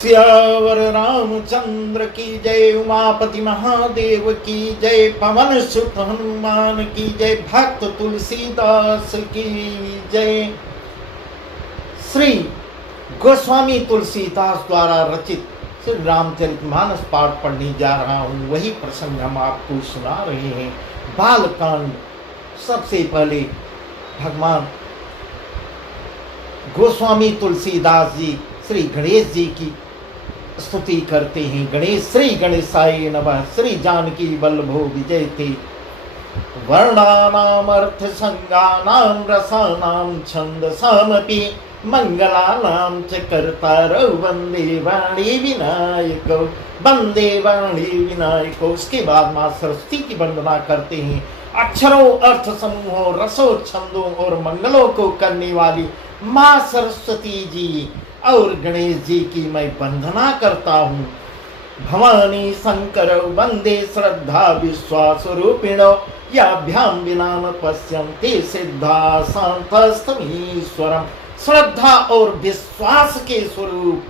सियावर रामचंद्र की जय, उमापति महादेव की जय, पवन सुत हनुमान की जय, भक्त तुलसीदास की जय। श्री गोस्वामी तुलसीदास द्वारा रचित श्री रामचरितमानस पाठ पढ़ने जा रहा हूँ। वही प्रसंग हम आपको सुना रहे हैं। बालकांड। सबसे पहले भगवान गोस्वामी तुलसीदास जी श्री गणेश जी की स्तुति करते हैं। गणेश श्री गणेशाय नमः, श्री जानकी वल्लभो विजयते। वर्णानाम अर्थ संज्ञानाम रसानाम छंदसामपि मंगलानाम च कर्तारौ वंदे वाणी विनायको, वंदे वाणी विनायको। उसके बाद माँ सरस्वती की वंदना करते हैं। अक्षरों, अर्थ समूहों, रसों, छंदों और मंगलों को करने वाली माँ सरस्वती जी और गणेश जी की मैं वंदना करता हूँ। भवानी शंकर वंदे श्रद्धा विश्वास रूपिणो, याभ्याम विना न पश्यन्ते सिद्धा शांतस्तमीश्वरम। श्रद्धा और विश्वास के स्वरूप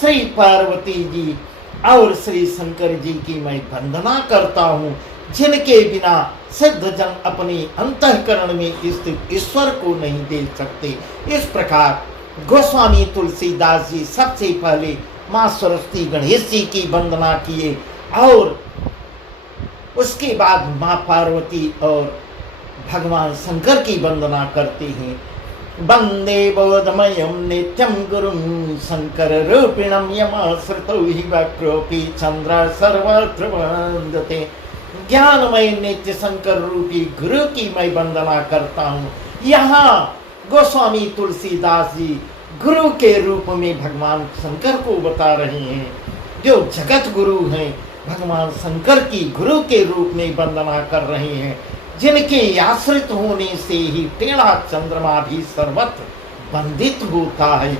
श्री पार्वती जी और श्री शंकर जी की मैं वंदना करता हूँ, जिनके बिना सिद्ध जन अपने अंतःकरण में स्थित ईश्वर को नहीं देख सकते। इस प्रकार गोस्वामी तुलसीदास जी सबसे पहले माँ सरस्वती गणेश जी की वंदना किए और उसके बाद माँ पार्वती और भगवान शंकर की वंदना करते हैं। वंदे बोधमयं नित्यं गुरुं शंकर रूपिणं, यमाश्रितौ हि वक्रोऽपि चंद्र सर्वत्र वंदते। ज्ञानमय नित्य शंकर रूपी गुरु की मैं वंदना करता हूँ। यहाँ गोस्वामी तुलसीदास जी गुरु के रूप में भगवान शंकर को बता रहे हैं, जो जगत गुरु हैं। भगवान शंकर की गुरु के रूप में वंदना कर रहे हैं, जिनके आश्रित होने से ही टेढ़ा चंद्रमा भी सर्वत्र वंदित होता है।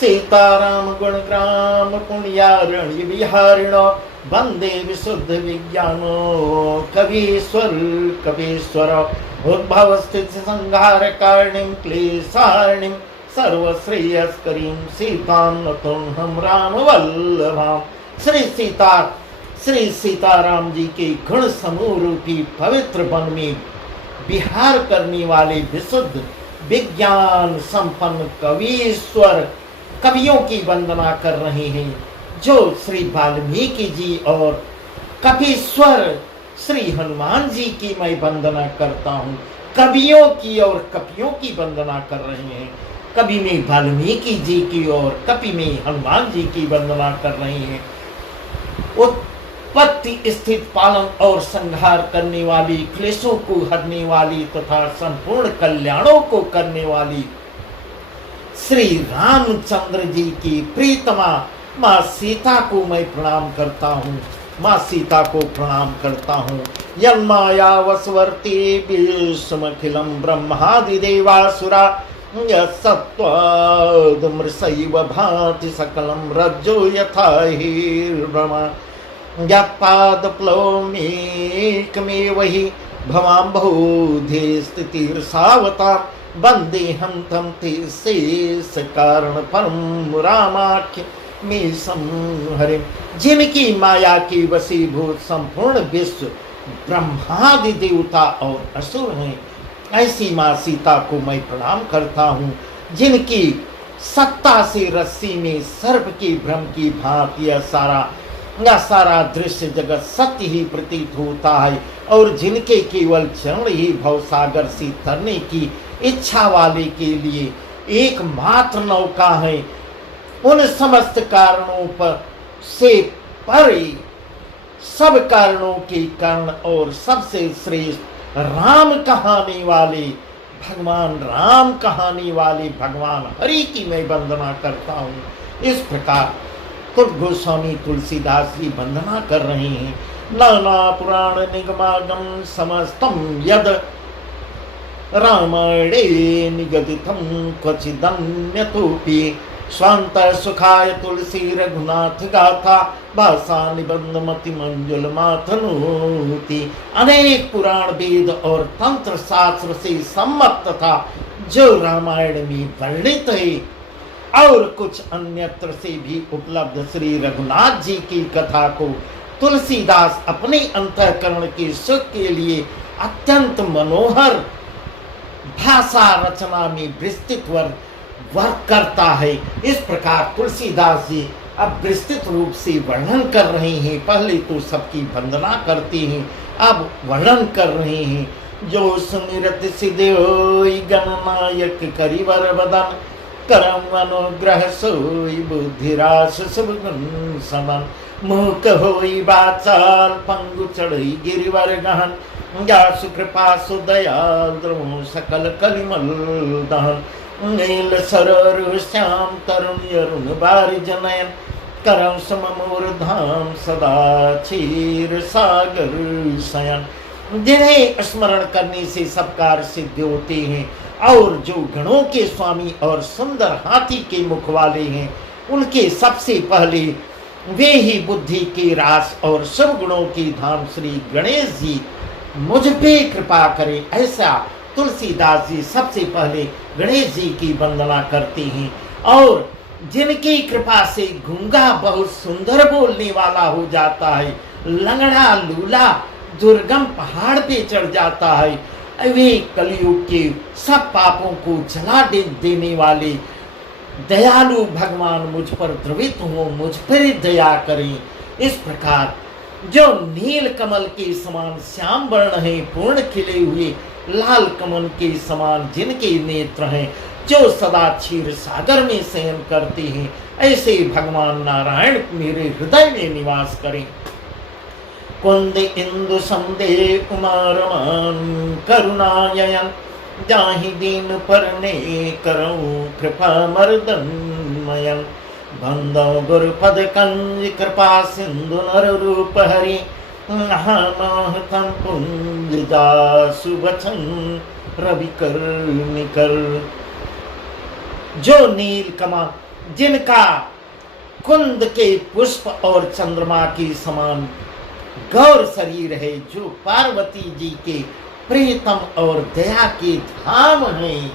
सीताराम गुणग्राम पुण्यारण्य विहारिणो, वंदे विशुद्ध विज्ञानो कवीश्वर कवीश्वर। उद्भव स्थित संहार कारणिम क्लेशारणिम, सर्वश्रेयस्करीं सीतां नतोऽहं राम वल्लभाम्। श्री सीताराम जी के गुण समूह रूपी पवित्र वन में विहार करने वाले विशुद्ध विज्ञान संपन्न कवीश्वर कवियों की वंदना कर रहे हैं, जो श्री वाल्मीकि जी और कपीश्वर श्री हनुमान जी की मैं वंदना करता हूँ। कवियों की और कपियों की वंदना कर रहे हैं। कवि में वाल्मीकि जी की और कपि में हनुमान जी की वंदना कर रहे हैं। उत्पत्ति स्थित पालन और संहार करने वाली, क्लेशों को हरने वाली तथा संपूर्ण कल्याणों को करने वाली श्री रामचंद्र जी की प्रीतमा माँ सीता को मैं प्रणाम करता हूँ। माँ सीता को प्रणाम करता हूँ। यन्माया वसवर्ती विश्वमखिलं ब्रह्मादि देवासुरा, यत्सत्त्वादमृषैव भाति सकलं रज्जो यथा हिर्भ्रमा। यत्पादप्लवमेकमेव हि भवाम्भोधे स्थितिर्सावता, वन्देऽहं तं ते शेष कारण परम रामाख्य में संहरिम। जिनकी माया की वशीभूत संपूर्ण विश्व ब्रह्मादि देवता और असुर हैं, ऐसी माँ सीता को मैं प्रणाम करता हूँ, जिनकी सत्ता से रस्सी में सर्प की भ्रम की भांति यह सारा दृश्य जगत सत्य ही प्रतीत होता है, और जिनके केवल चरण ही भवसागर से तरने की इच्छा वाले के लिए एकमात्र नौका है। उन समस्त कारणों पर से परे सब कारणों के कारण और सबसे श्रेष्ठ राम कहानी वाले भगवान हरि की मैं वंदना करता हूँ। इस प्रकार गोस्वामी तुलसीदास जी वंदना कर रहे हैं। नाना पुराण निगमागम समस्तम यद रामायणे निगदितं क्वचिदन्यतोऽपि, स्वांत सुखाय तुलसी रघुनाथ गाथा, भाषा निबंध मति मंजुल माथनोति। अनेक पुराण वेद और तंत्र शास्त्र से सम्मत तथा जो रामायण में वर्णित है, और कुछ अन्यत्र से भी उपलब्ध श्री रघुनाथ जी की कथा को तुलसीदास अपने अंतःकरण के सुख के लिए अत्यंत मनोहर भाषा रचना में विस्तृत वर्क करता है। इस प्रकार तुलसीदास जी अब विस्तृत रूप से वर्णन कर रहे हैं। पहले तो सबकी वंदना करते हैं, अब वर्णन कर रहे हैं। जो सुमिरत सिद्ध होई गणनायक करिवर बदन, करम अनुग्रह सोई बुद्धिरास सब गुण समन, मूक होई बाचाल पंगु चढ़ई गिरिवर गहन, जासु कृपा सुदयाल द्रोह सकल कलिमल दहन, नील सरर श्याम तरुण अरुण बारि जनयन, करम सममोर धाम सदा क्षीर सागर शयन। जिन्हें स्मरण करने से सब कार्य सिद्ध होते हैं और जो गणों के स्वामी और सुंदर हाथी के मुख वाले हैं, उनके सबसे पहले वे ही बुद्धि के रास और सब गुणों की धाम श्री गणेश जी मुझ पे कृपा करें। ऐसा तुलसीदास जी सबसे पहले गणेश जी की वंदना करते हैं और जिनकी कृपा से गूंगा बहुत सुंदर बोलने वाला हो जाता है, लंगड़ा लूला दुर्गम पहाड़ पे चढ़ जाता है, वे कलयुग के सब पापों को जला देने वाले दयालु भगवान मुझ पर द्रवित हो, मुझ पर दया करें। इस प्रकार जो नील कमल के समान श्याम वर्ण है, पूर्ण खिले हुए लाल कमल के समान जिनके नेत्र हैं, जो सदा क्षीर सागर में शयन करते हैं, ऐसे भगवान नारायण मेरे हृदय में निवास करें। कुंद इंदु संदे कुमारमान करुणायन, जाहि दीन परने करऊं कृपा मर्दनमयन, बंदो गुरुपद कंज कृपा सिंधु नर रूप हरि, महामहतम पुंज जासु वचन रवि कर निकर। जो नील कमल जिनका कुंद के पुष्प और चंद्रमा की समान गौर शरीर है, जो पार्वती जी के प्रीतम और दया के धाम हैं,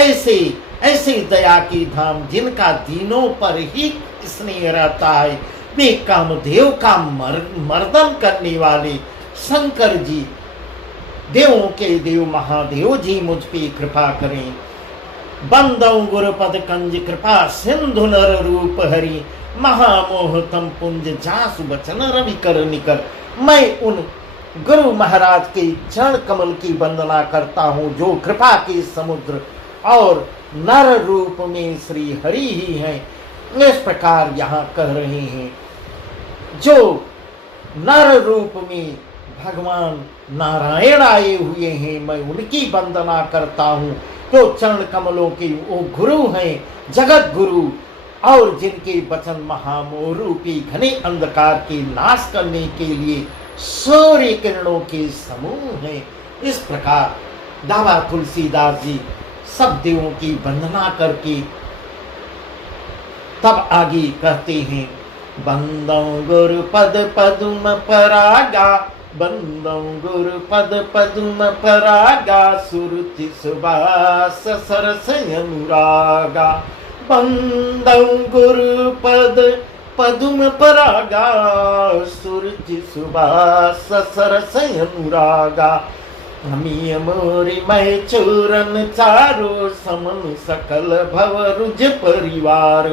ऐसे ऐसे दया की धाम जिनका दीनों पर ही स्नेह रहता है, वे कामदेव का मर्दन करने वाले शंकर जी, देवों के देव महादेव जी मुझ पे कृपा करें। बंदौ गुरुपद कंज कृपा सिंधु नर रूप हरि, महामोहतम पुंज जासु बचन रवि कर निकर। मैं उन गुरु महाराज के चरण कमल की वंदना करता हूँ, जो कृपा के समुद्र और नर रूप में श्री हरि ही हैं। इस प्रकार यहाँ कह रहे हैं, जो नर रूप में भगवान नारायण आए हुए हैं, मैं उनकी वंदना करता हूँ। जो चरण कमलों के वो गुरु हैं, जगत गुरु, और जिनके वचन महामोह रूपी घने अंधकार के नाश करने के लिए सूर्य किरणों के समूह हैं। इस प्रकार दावा तुलसीदास जी सब देवों की वंदना करके तब आगे कहते हैं, बंदौ गुरु पद पद्म परागा, बंदौ गुरु पद पद्म परागा, सुरुचि सुबास सरस अनुरागा। बंदौ गुरु पद पद्म परागा, सुरुचि सुबास सरस अनुरागा। हमी मोरी मैं चूरन चारो, समन सकल भव रुज परिवार।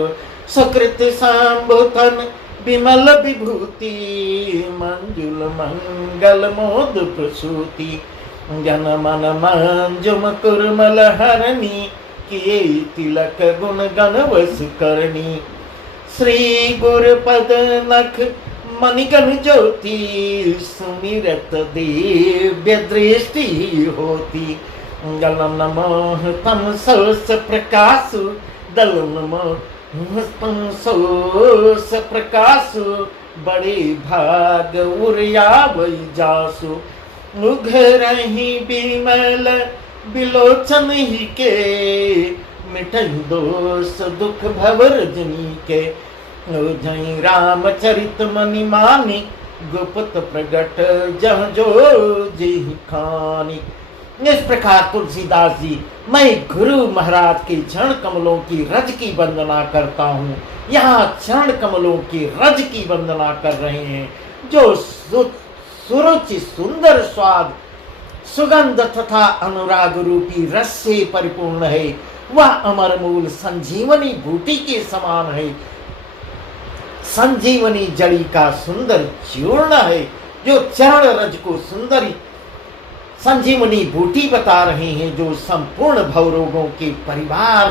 सकृत सांबोथन विमल विभूति, मंजुल मंगल मोद प्रसूति। जन मन मंजुम कुर्मल हरणी, किए तिलक गुण गण वस करनी। श्री गुरुपद नख मणिगण ज्योति, सुमिरत दिव्य दृष्टि होती। गलन नमः तम सोस प्रकाशु, दल नमः तम सोस प्रकाशु। बड़े भाग उर्यावै जासु, उघरहि बिमल बिलोचन ही के। मिटई दोष दुख भव रजनी के, जय रामचरित मनि मानी। गुप्त प्रगट जह जो जी खानी। इस प्रकार तुलसीदास जी मैं गुरु महाराज के चरण कमलों की रज की वंदना करता हूँ। यहाँ चरण कमलों की रज की वंदना कर रहे हैं, जो सुरुचि सुंदर स्वाद सुगंध तथा अनुराग रूपी रस से परिपूर्ण है। वह अमर मूल संजीवनी बूटी के समान है, संजीवनी जड़ी का सुंदर चूर्ण है, जो चरण रज को सुंदरी संजीवनी बूटी बता रहे हैं, जो संपूर्ण भवरोगों के परिवार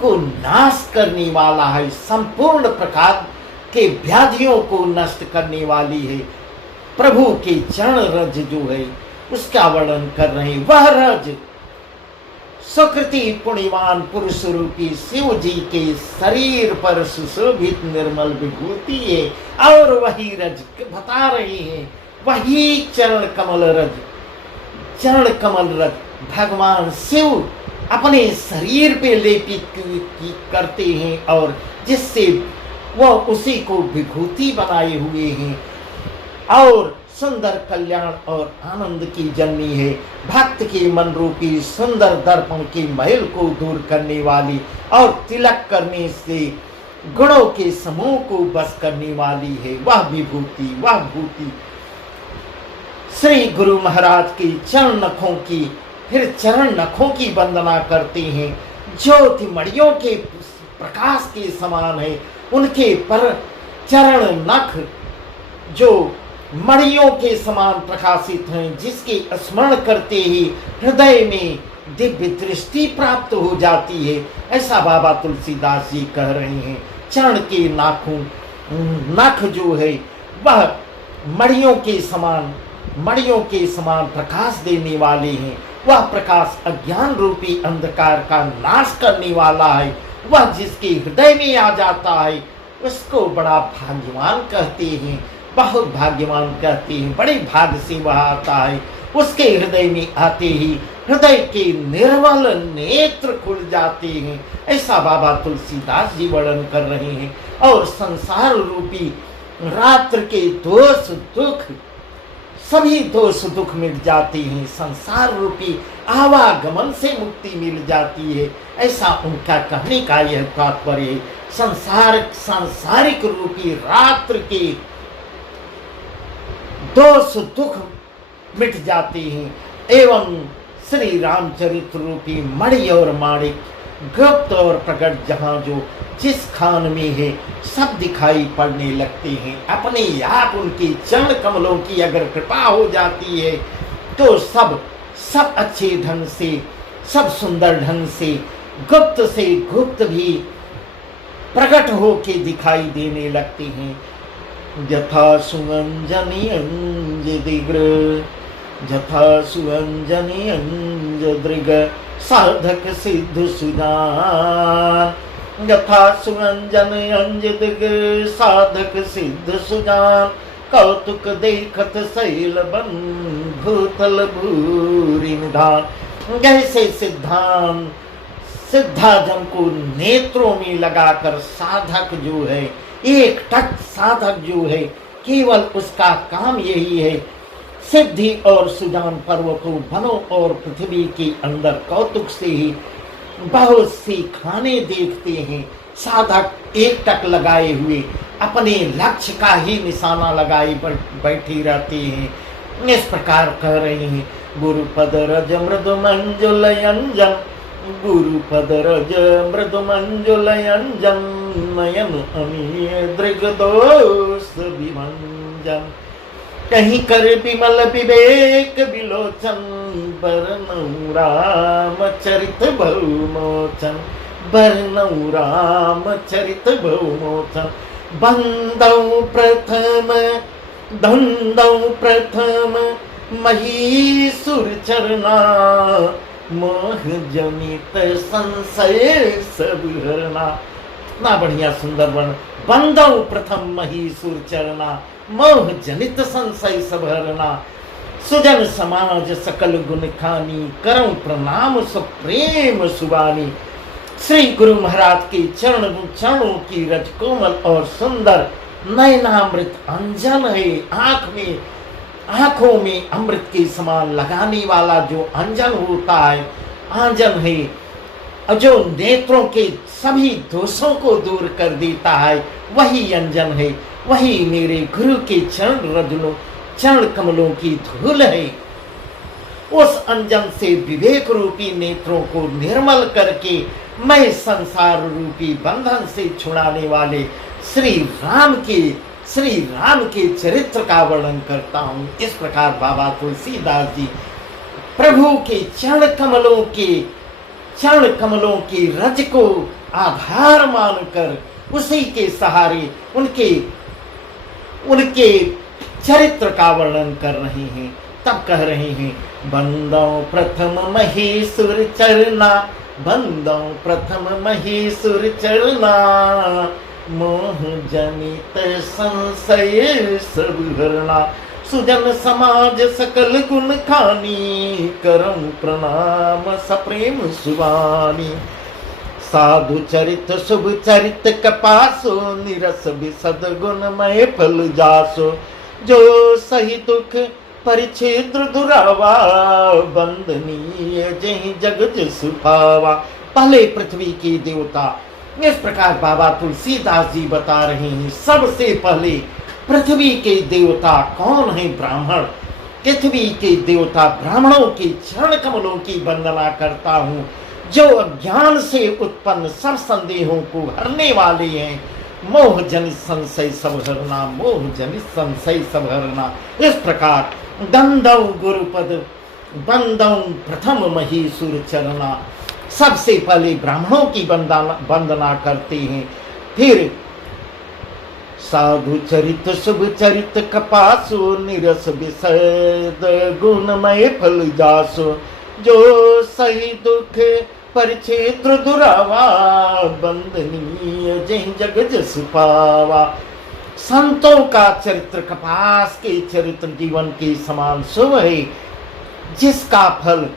को नाश करने वाला है, संपूर्ण प्रकार के व्याधियों को नष्ट करने वाली है। प्रभु के चरण रज जो है उसका वर्णन कर रहे हैं। वह रज सुकृति पुण्यवान पुरुष रूपी शिव जी के शरीर पर सुशोभित निर्मल विभूति है, और वही रज बता रहे हैं, वही चरण कमल रज, चरण कमल रज भगवान शिव अपने शरीर पे लेपित करते हैं, और जिससे वह उसी को विभूति बनाए हुए हैं, और सुंदर कल्याण और आनंद की जन्मी है। भक्त के मन रूपी सुंदर दर्पण के महल को दूर करने वाली और तिलक करने से गुणों के समूह को बस करने वाली है वह विभूति, वह भूति। श्री गुरु महाराज के चरण नखों की, फिर चरण नखों की वंदना करते हैं, ज्योति मणियों के प्रकाश के समान है। उनके पर चरण नख जो मणियों के समान प्रकाशित हैं, जिसके स्मरण करते ही हृदय में दिव्य दृष्टि प्राप्त हो जाती है, ऐसा बाबा तुलसीदास जी कह रहे हैं। चरण के नाखों नख जो है वह मणियों के समान प्रकाश देने वाले हैं। वह प्रकाश अज्ञान रूपी अंधकार का नाश करने वाला है। वह जिसके हृदय में आ जाता है उसको बड़ा भाग्यवान कहते हैं, बहुत भाग्यवान कहते हैं। बड़े भाग्य से वह आता है, उसके हृदय में आते ही हृदय के निर्मल नेत्र खुल जाते हैं, ऐसा बाबा तुलसीदास जी वर्णन कर रहे हैं। और संसार रूपी रात्र के दोष दुख, सभी दोष दुख मिट जाते हैं, संसार रूपी आवागमन से मुक्ति मिल जाती है, ऐसा उनका कहने का यह तात्पर्य है। सांसारिक रूपी रात्र के दोष दुख मिट जाते हैं, एवं श्री रामचरित्र रूपी मणि और माणिक गुप्त और प्रकट जहाँ जो जिस खान में है सब दिखाई पड़ने लगते हैं। अपने आप उनके चरण कमलों की अगर कृपा हो जाती है तो सब अच्छे ढंग से, सब सुंदर ढंग से, गुप्त से गुप्त भी प्रकट होके दिखाई देने लगते हैं। यथा सुअंजनी अंजदिग्र, यथा सुअंजनी अंजदृग साधक सिद्ध सुजान, यथा सुअंजन अंजदिग साधक सिद्ध सुजान, कौतुक देखत शैल बन भूतल भूरि निधान। जैसे सिद्धाजन को नेत्रों में लगाकर साधक जो है, एक टक साधक जो है, केवल उसका काम यही है सिद्धि और सुजान पर्वतों, वनों और पृथ्वी के अंदर कौतुक से ही बहुत सी खाने देखते हैं। साधक एक टक लगाए हुए अपने लक्ष्य का ही निशाना लगाए बैठे रहते हैं। इस प्रकार कह रहे हैं, गुरुपद रज मृदु मंजुलयंजन, गुरुपद रज मृदु मंजुलयंजन, नयन अमीय दृग दोष विभंजन, कहीं कर विमल विवेक विलोचन, बरनऊ राम चरित बहुमोचन, बरनऊ राम चरित बहुमोचन। बंदौ प्रथम महीसुर चरना, मोह जनित संशय सब हरना। इतना बढ़िया सुंदर वर्ण। बंदौ प्रथम महीसुर चरना, मोह जनित संशय सब हरना, सुजन समाज सकल गुण खानी, करऊं प्रणाम सुप्रेम सुबानी। श्री गुरु महाराज के चरणों की रज कोमल और सुंदर नयनामृत अंजन है। आंखों में अमृत के समान लगाने वाला जो अंजन होता है आंजन है, जो नेत्रों के सभी दोषों को दूर कर देता है, वही अंजन है, वही मेरे गुरु के चरण कमलों की धूल है। उस अंजन से विवेक रूपी नेत्रों को निर्मल करके मैं संसार रूपी बंधन से छुड़ाने वाले श्री राम के चरित्र का वर्णन करता हूँ। इस प्रकार बाबा तुलसीदास जी प्रभु के चरण कमलों की रज को आधार मानकर उसी के सहारे उनके चरित्र का वर्णन कर रहे हैं। तब कह रहे हैं, बंदौ प्रथम महेश्वर चरना, मोह जनित संशय सब हरना, सुजन समाज सकल गुण खानी, करम प्रणाम सप्रेम सुवानी, साधु चरित शुभ चरित कपासो, निरस विसद गुणमय फल जासो, जो सही दुख परिच्छेद्र दुरावा, बंदनीय जहि जग जसु पावा। पहले पृथ्वी के देवता, इस प्रकार बाबा तुलसीदास जी बता रहे हैं, सबसे पहले पृथ्वी के देवता कौन है? ब्राह्मण। पृथ्वी के देवता ब्राह्मणों के चरण कमलों की वंदना करता हूँ, जो अज्ञान से उत्पन्न सब संदेहों को हरने वाले हैं। मोह जनित संशय सब हरना, मोह जनित संशय सब हरना। इस प्रकार दंदौ गुरुपद बंदौ प्रथम महीसुर चरना, सबसे पहले ब्राह्मणों की वंदना करते हैं। फिर साधु चरित शुभ चरित कपासो, निरस विसद गुणमय फल जासो, जो सही दुख परिच्छेद्र दुरावा, बंदनीय जहि जग जस पावा। संतों का चरित्र कपास के चरित्र जीवन के समान शुभ है, जिसका फल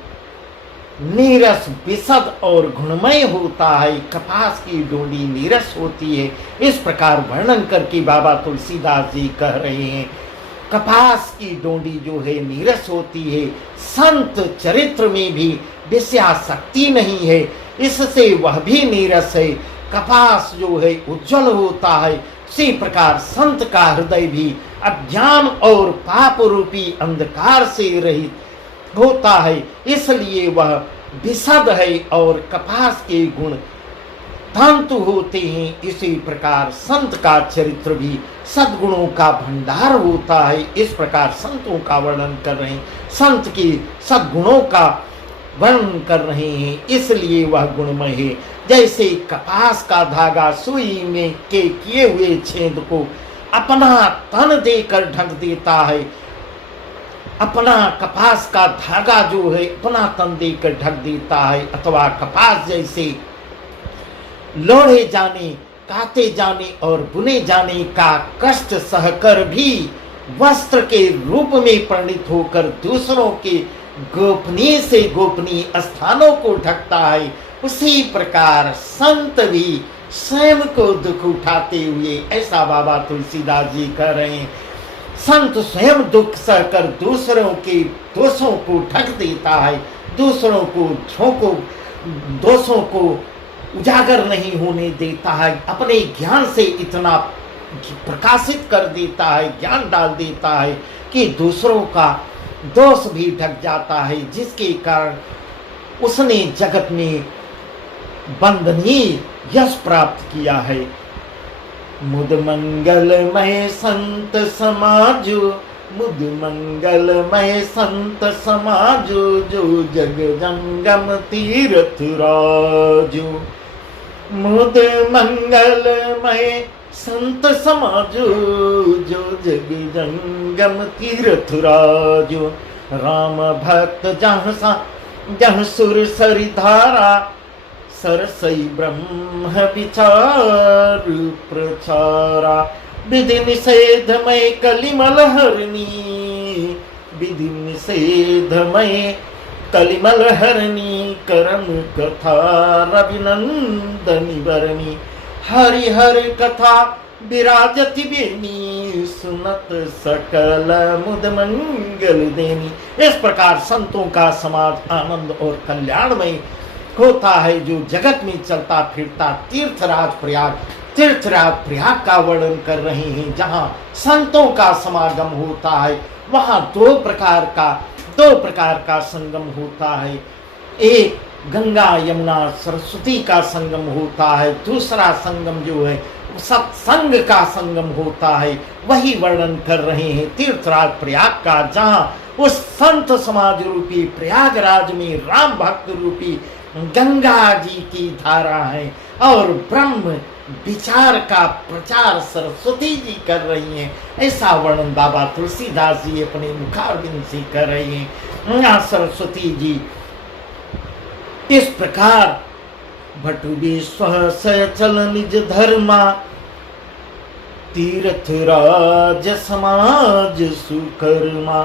नीरस विशद और गुणमय होता है। कपास की डोडी नीरस होती है। इस प्रकार वर्णन करके बाबा तुलसीदास जी कह रहे हैं, कपास की डोडी जो है नीरस होती है, संत चरित्र में भी विषयासक्ति नहीं है, इससे वह भी नीरस है। कपास जो है उज्जवल होता है, इसी प्रकार संत का हृदय भी अज्ञान और पाप रूपी अंधकार से रहित होता है, इसलिए वह विशद है और कपास के गुण तंतु होते हैं। इसी प्रकार संत का चरित्र भी सद्गुणों का भंडार होता है। इस प्रकार संतों का वर्णन कर रहे हैं, संत की सद्गुणों का वर्णन कर रहे हैं, इसलिए वह गुणमय है। जैसे कपास का धागा सुई में के किए हुए छेद को अपना तन देकर ढक देता है, अपना कपास का धागा जो है अपना तन देकर ढक देता है, अथवा कपास जैसे लोढ़े जाने, काटे जाने और बुने जाने का कष्ट सहकर भी वस्त्र के रूप में परिणित होकर दूसरों के गोपनीय से गोपनीय स्थानों को ढकता है, उसी प्रकार संत भी स्वयं को दुख उठाते हुए, ऐसा बाबा तुलसीदास जी कह रहे हैं, संत स्वयं दुख सहकर दूसरों के दोषों को ढक देता है, दूसरों को दोषों को उजागर नहीं होने देता है, अपने ज्ञान से इतना प्रकाशित कर देता है, ज्ञान डाल देता है कि दूसरों का दोष भी ढक जाता है, जिसके कारण उसने जगत में वंदनीय यश प्राप्त किया है। मुद मंगलमय संत समाजो, मुद मंगलमय संत समाजो, जो जग जंगम तीर्थ राजो। मुद मंगलमय संत समाजो, जो जग जंगम तीर्थ राजो। राम भक्त जहाँ सुर सरि धारा, सरसई ब्रह्म विचार प्रचारा। विधि निषेधमय कलिमल हरणी, विधि निषेधमय कलिमल हरणी। करम कथा रविनंदनी वरणी, हरि हर कथा विराजति बेनी। सुनत सकल मुद मंगल देनी। इस प्रकार संतों का समाज आनंद और कल्याणमय होता है, जो जगत में चलता फिरता तीर्थराज प्रयाग का वर्णन कर रहे हैं। जहाँ संतों का समागम होता है वहाँ दो प्रकार का संगम होता है। एक गंगा यमुना सरस्वती का संगम होता है, दूसरा संगम जो है सत्संग का संगम होता है। वही वर्णन कर रहे हैं तीर्थराज प्रयाग का, जहाँ उस संत समाज रूपी प्रयागराज में राम भक्त रूपी गंगा जी की धारा है और ब्रह्म विचार का प्रचार सरस्वती जी कर रही हैं। ऐसा वर्णन बाबा तुलसीदास जी अपने मुखारबिंद से कर रहे हैं। यहाँ सरस्वती जी इस प्रकार भटु विश्व चल निज धर्मा, तीर्थ राज समाज सुकर्मा।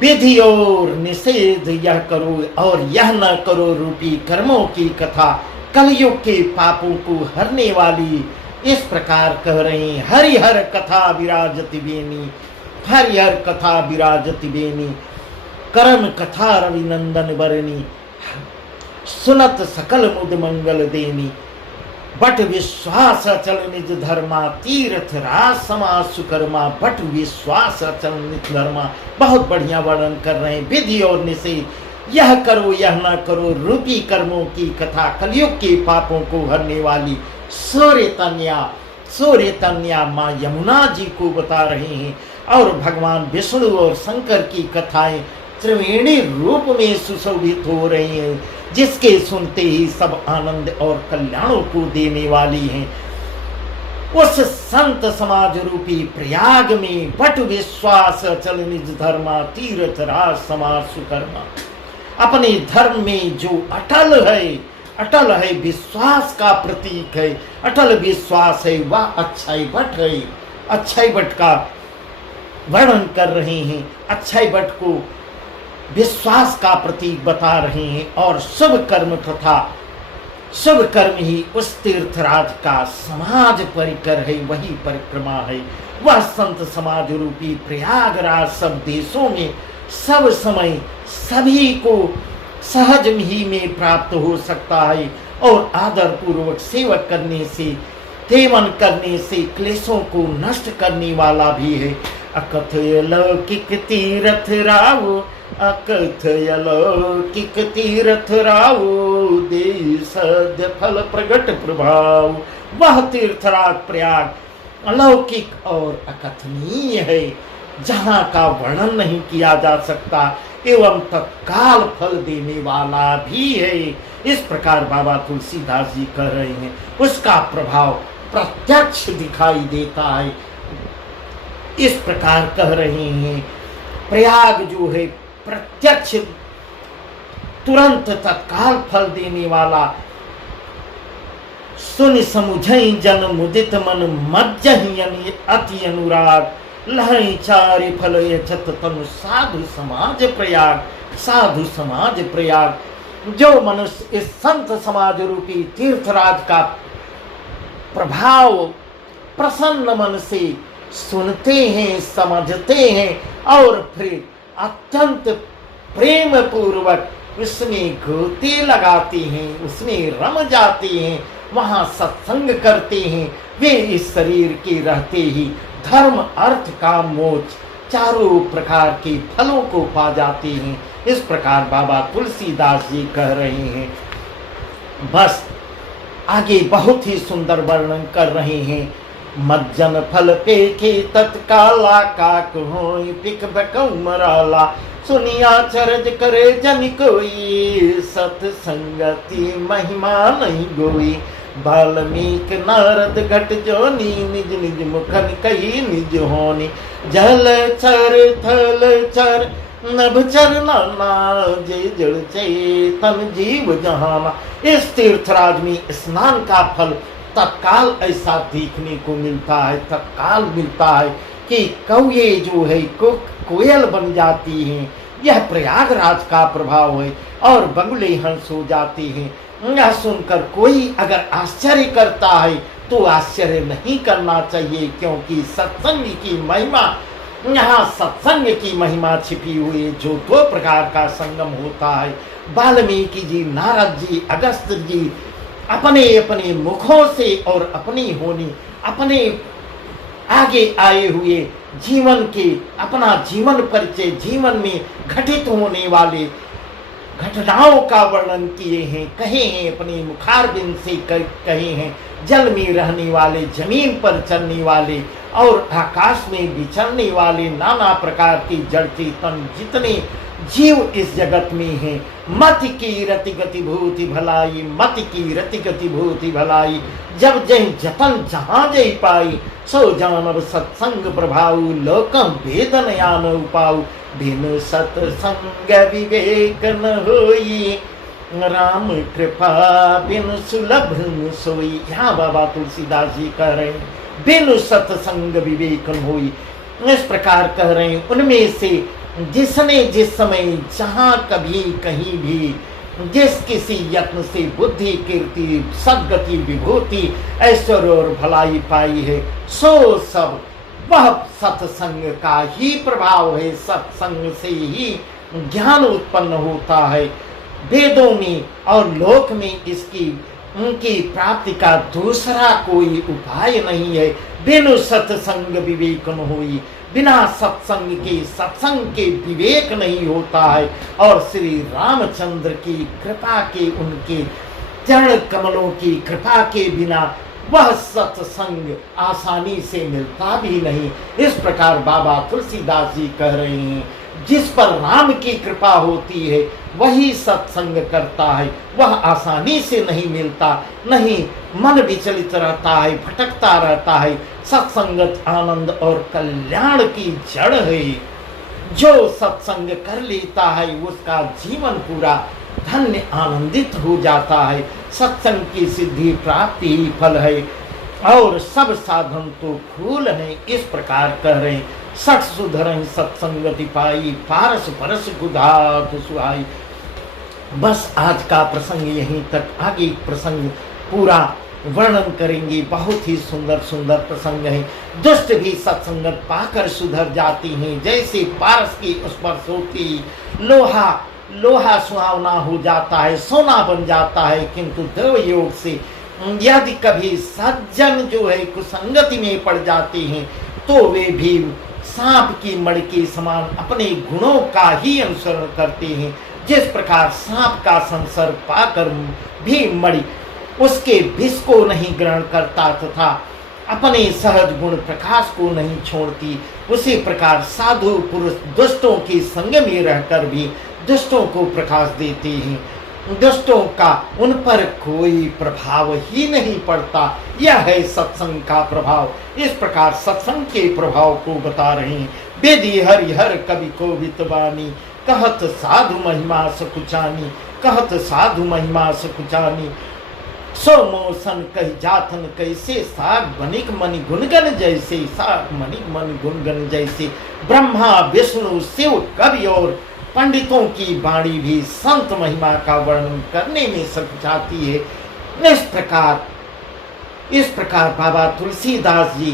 विधि और निषेध यह करो और यह न करो रूपी कर्मों की कथा, कलयुग के पापों को हरने वाली। इस प्रकार कह रहे हैं, हरिहर कथा विराजति बेनी, हरिहर कथा विराजति बेनी, कर्म कथा रविनंदन बरनी, सुनत सकल मुद मंगल देनी। बट विश्वास अचल निज धर्मा, तीर्थ राज समाज सुकर्मा। बट विश्वास अचल निज धर्मा, बहुत बढ़िया वर्णन कर रहे हैं। विधि और निषेध, यह करो यह न करो रूपी कर्मों की कथा, कलयुग के पापों को हरने वाली सूर्य तन्या माँ यमुना जी को बता रहे हैं। और भगवान विष्णु और शंकर की कथाएं त्रिवेणी रूप में सुशोभित हो रही हैं, जिसके सुनते ही सब आनंद और कल्याणों को देने वाली हैं। उस संत समाज रूपी प्रयाग में बट विश्वास अचल निज धर्मा, तीर्थ राज समाज सुकर्मा। अपने धर्म में जो अटल है विश्वास का प्रतीक है, अटल विश्वास है, वह अक्षय वट है। अक्षय वट का वर्णन कर रहे हैं, अक्षय वट को विश्वास का प्रतीक बता रहे हैं। और शुभ कर्म ही उस तीर्थराज का समाज परिकर है, वही परिक्रमा है। वह संत समाज रूपी प्रयागराज सब देशों में सब समय सभी को सहज ही में प्राप्त हो सकता है। और आदर पूर्वक सेवक करने से, सेवन करने से क्लेशों को नष्ट करने वाला भी है। अकथय लौकिक तीर्थ राव, अकथय लौकिक तीर्थ राव, दे सद्य फल प्रगट प्रभाव। वह तीर्थराज प्रयाग अलौकिक और अकथनीय है, जहाँ का वर्णन नहीं किया जा सकता, एवं तत्काल फल देने वाला भी है। इस प्रकार बाबा तुलसीदास जी कह रहे हैं, उसका प्रभाव प्रत्यक्ष दिखाई देता है। इस प्रकार कह रहे हैं, प्रयाग जो है प्रत्यक्ष तुरंत तत्काल फल देने वाला। सुन समुझई जन मुदित मन, मज्जहि अति अनुराग, लहई चारि फल यछत तनु, साधु समाज प्रयाग। जो मनुष्य इस संत समाज रूपी तीर्थराज का प्रभाव प्रसन्न मन से सुनते हैं, समझते हैं और फिर अत्यंत प्रेम पूर्वक उसमें गोते लगाते हैं, उसमें रम जाते हैं, वहाँ सत्संग करते हैं, वे इस शरीर के रहते ही धर्म अर्थ काम मोक्ष चारों प्रकार के फलों को पा जाते हैं। इस प्रकार बाबा तुलसीदास जी कह रहे हैं। बस आगे बहुत ही सुंदर वर्णन कर रहे हैं। मज्जन फल पेखे तत्काला, काक होई पिक बकौ मराला, सुनिया चरज करे जन कोई, सत्संगति महिमा नहीं गोई। वाल्मीकि नारद घट जोनी, निज निज मुखन कही निज होनी। जल चर थल चर नभ चर नाना, जे जड़ चेतन जीव जहाना। इस तीर्थराज में स्नान का फल तत्काल ऐसा देखने को मिलता है, तत्काल मिलता है कि कौए जो है कोयल बन जाती हैं। यह प्रयागराज का प्रभाव है। और बगुले हंस हो जाते हैं। यह सुनकर कोई अगर आश्चर्य करता है तो आश्चर्य नहीं करना चाहिए, क्योंकि सत्संग की महिमा, यहाँ सत्संग की महिमा छिपी हुई है। जो दो प्रकार का संगम होता है, वाल्मीकि जी, नारद जी, अगस्त्य जी अपने अपने मुखों से और अपनी होनी, अपने आगे आए हुए जीवन के अपना जीवन परिचय, जीवन में घटित होने वाले घटनाओं का वर्णन किए हैं, कहे हैं, अपने मुखारबिंद से कहे हैं। जल में रहने वाले, जमीन पर चलने वाले और आकाश में विचरने वाले नाना प्रकार के जड़ चेतन जितने जीव इस जगत में हैं, मति की रति गति भूति भलाई, मति की रति गति भूति भलाई, जब जय जतन जहाँ जय पाई, सो जानव सत्संग प्रभाव, लोकम वेदन यान उपाऊ, बिनु सत्संग विवेक न होई, राम कृपा बिनु सुलभ न सोई। यहाँ बाबा तुलसीदास जी कह रहे हैं, बिनु सत्संग विवेक न होई, इस प्रकार कह रहे हैं। उनमें से जिसने जिस समय जहाँ कभी कहीं भी जिस किसी यत्न से बुद्धि कीर्ति सद्गति विभूति ऐश्वर्य और भलाई पाई है, सो सब वह सत्संग का ही प्रभाव है। सत्संग से ही ज्ञान उत्पन्न होता है। वेदों में और लोक में इसकी उनकी प्राप्ति का दूसरा कोई उपाय नहीं है। बिनु सत्संग विवेक न होई, बिना सत्संग के विवेक नहीं होता है। और श्री रामचंद्र की कृपा के, उनके चरण कमलों की कृपा के बिना वह सत्संग आसानी से मिलता भी नहीं। इस प्रकार बाबा तुलसीदास जी कह रहे हैं, जिस पर राम की कृपा होती है वही सत्संग करता है, वह आसानी से नहीं मिलता, नहीं मन विचलित रहता है, भटकता रहता है। सत्संगत आनंद और कल्याण की जड़ है। जो सत्संग कर लेता है उसका जीवन पूरा धन्य आनंदित हो जाता है। सत्संग की सिद्धि प्राप्ति ही फल है और सब साधन तो फूल है। इस प्रकार कह रहे हैं, सठ सुधरहि सत्संगति पाई, पारस परस गुधात सुहाई। बस आज का प्रसंग यहीं तक, आगे प्रसंग पूरा वर्णन करेंगे। बहुत ही सुंदर सुंदर प्रसंग है। दुष्ट भी सत्संगत पाकर सुधर जाती हैं, जैसे पारस की स्पर्श होती लोहा सुहावना हो जाता है, सोना बन जाता है। किंतु देव योग से यदि कभी सज्जन जो है कुसंगति में पड़ जाते हैं तो वे भी सांप की मणि के समान अपने गुणों का ही अनुसरण करते हैं। जिस प्रकार सांप का संसर्ग पाकर भी मणि उसके विष को नहीं ग्रहण करता तथा अपने सहज गुण प्रकाश को नहीं छोड़ती, उसी प्रकार साधु पुरुष दुष्टों के संग में रहकर भी दुष्टों को प्रकाश देते हैं। दुष्टों का उन पर कोई प्रभाव ही नहीं पड़ता। यह है सत्संग का प्रभाव। इस प्रकार सत्संग के प्रभाव को बता रहे हैं। वेदी हरिहर कवि को वितवानी, कहत साधु महिमा सकुचानी, कहत साधु महिमा सकुचानी। सो मोसन कही जाथन कैसे, साग बनिक मणि गुणगन जैसे, साग मणि मणि गुणगन जैसे। ब्रह्मा विष्णु शिव कवि और पंडितों की वाणी भी संत महिमा का वर्णन करने में सकुचाती है। इस प्रकार बाबा तुलसीदास जी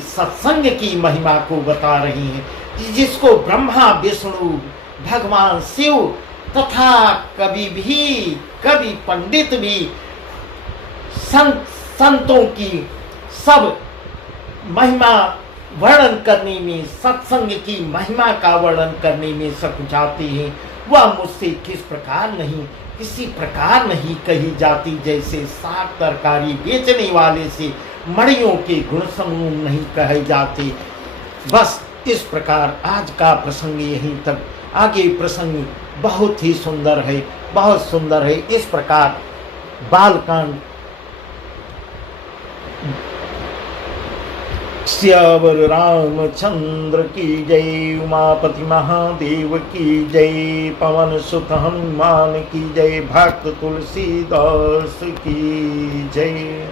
सत्संग की महिमा को बता रही हैं, जिसको ब्रह्मा विष्णु भगवान शिव तथा कवि पंडित भी संतों की सब महिमा वर्णन करने में, सत्संग की महिमा का वर्णन करने में सकुचाते हैं। वह मुझसे किसी प्रकार नहीं कही जाती, जैसे साग तरकारी बेचने वाले से मड़ियों के गुण समूह नहीं कहे जाते। बस इस प्रकार आज का प्रसंग यहीं तक। आगे प्रसंग बहुत ही सुंदर है, बहुत सुंदर है। इस प्रकार बालकांड श्यावर रामचंद्र की जय, उमापति महादेव की जय, पवन सुत हनुमान की जय, भक्त तुलसीदास की जय।